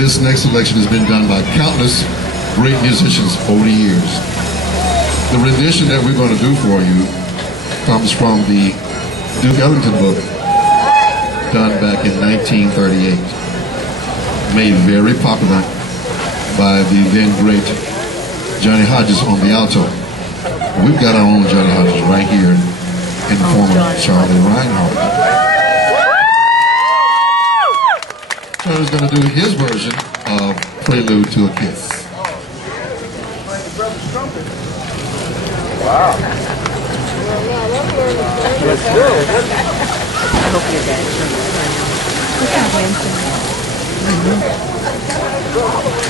This next selection has been done by countless great musicians over the years. The rendition that we're going to do for you comes from the Duke Ellington book, done back in 1938. Made very popular by the then great Johnny Hodges on the alto. We've got our own Johnny Hodges right here in the form of Charlie Reinhardt. Charlie's going to do his version of Prelude to a Kiss. Wow. I hope you're dancing. Look how handsome.